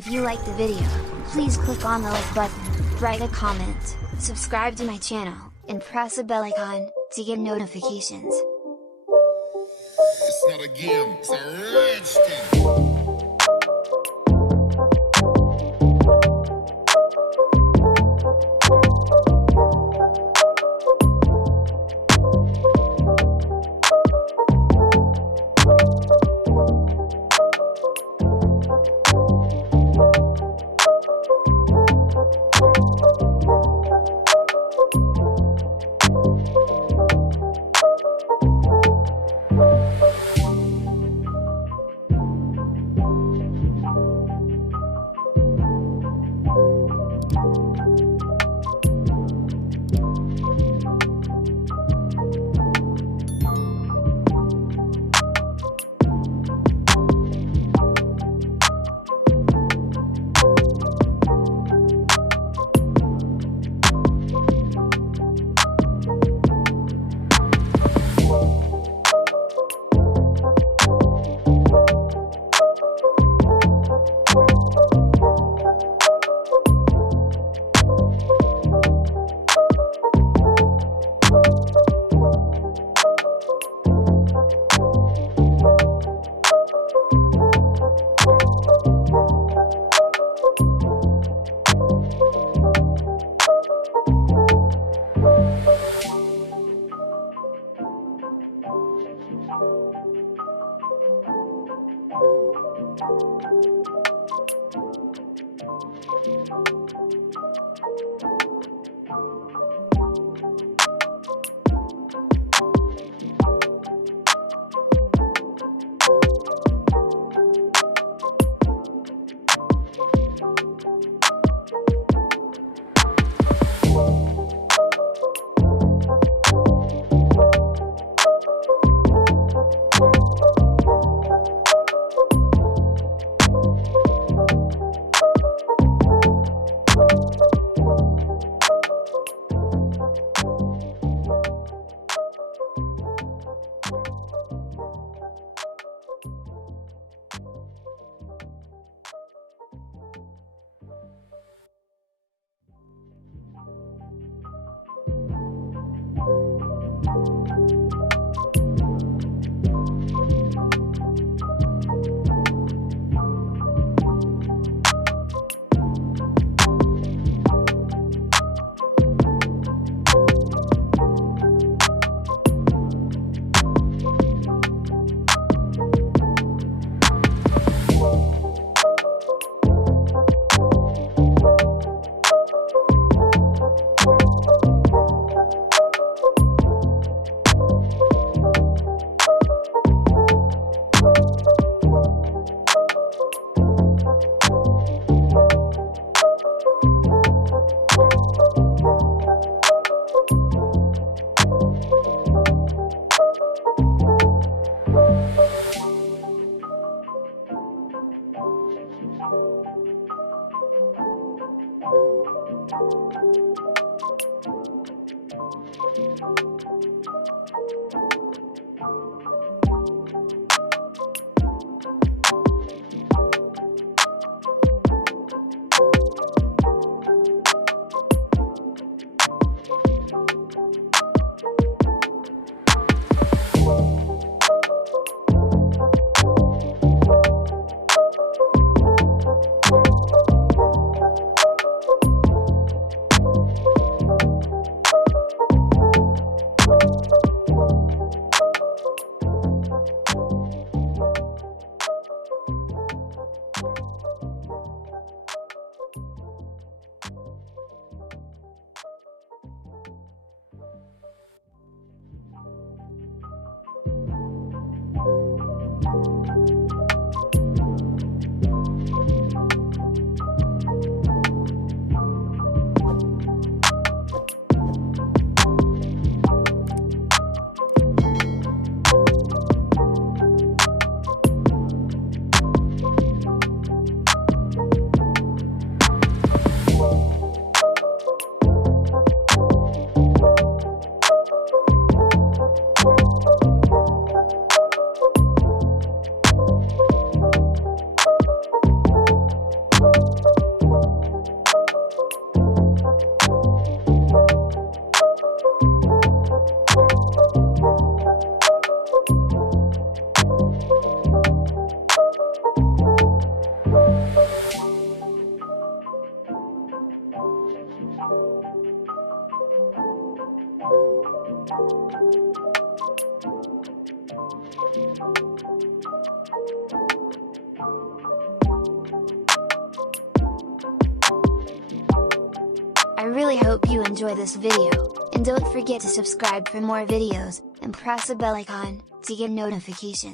If you liked the video, please click on the like button, write a comment, subscribe to my channel, and press the bell icon to get notifications. It's not a game, it's a rich thing. I really hope you enjoy this video, and don't forget to subscribe for more videos, and press the bell icon, to get notifications.